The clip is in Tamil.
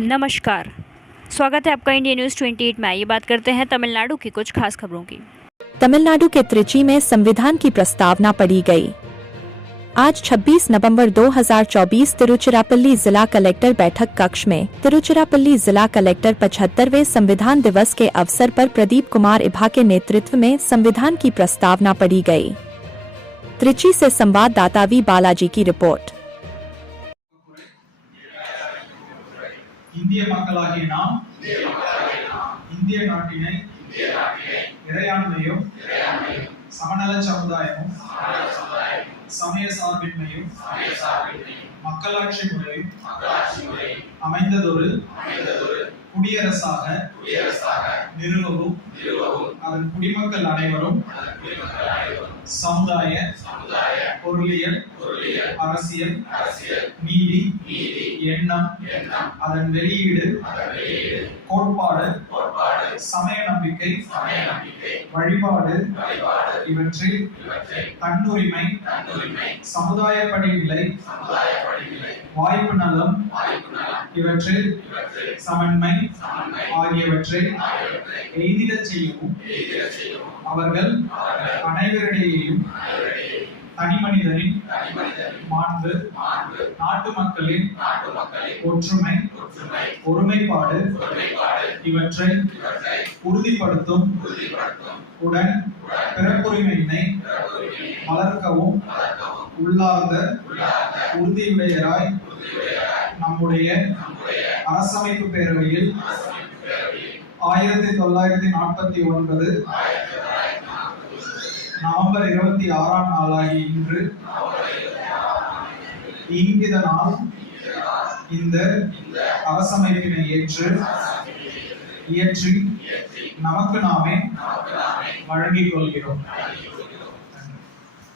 नमस्कार, स्वागत है आपका इंडिया न्यूज़ 28 में। ये बात करते हैं तमिलनाडु की कुछ खास खबरों की। तमिलनाडु के त्रिची में संविधान की प्रस्तावना पढ़ी गई। आज 26 नवंबर 2024 तिरुचिरापल्ली जिला कलेक्टर बैठक कक्ष में तिरुचिरापल्ली जिला कलेक्टर 75वें संविधान दिवस के अवसर पर प्रदीप कुमार इभा के नेतृत्व में संविधान की प्रस्तावना पढ़ी गई। त्रिची से संवाददाता वी बालाजी की रिपोर्ट। இந்திய மக்களாகிய நாம் இந்திய நாட்டினை இறையாண்மையும் சமநல சமுதாயமும் சமய சார்பின்மையும் மக்களாட்சி முறையும் அமைந்ததொரு குடியரசாக நிறுவவும் அதன் குடிமக்கள் அனைவரும் சமுதாய பொருளியல் அரசியல் நீதி எண்ணம் அதன் வெளியீடு கோட்பாடு சமய நம்பிக்கை வழிபாடு இவற்றில் தன்னுரிமை சமுதாய படிநிலை வாய்ப்பு நலம் இவற்றில் சமன்மை ஆகியவற்றை எய்திடச் செய்யவும் அவர்கள் அனைவரிடையேயும் தனிமனிதனின் மாண்பு நாட்டு மக்களின் ஒற்றுமை ஒருமைப்பாடு இவற்றை உறுதிப்படுத்தும் உடன் பிறப்புரிமையினை வளர்க்கவும் உள்ளார்ந்த உறுதியுடையராய் நம்முடைய அரசமைப்பு பேரவையில் 1949 நவம்பர் 26ஆம் நாளாகி இன்று இங்கித நாள் இந்த அரசமைப்பினை இயற்றி நமக்கு நாமே வழங்கிக் கொள்கிறோம்.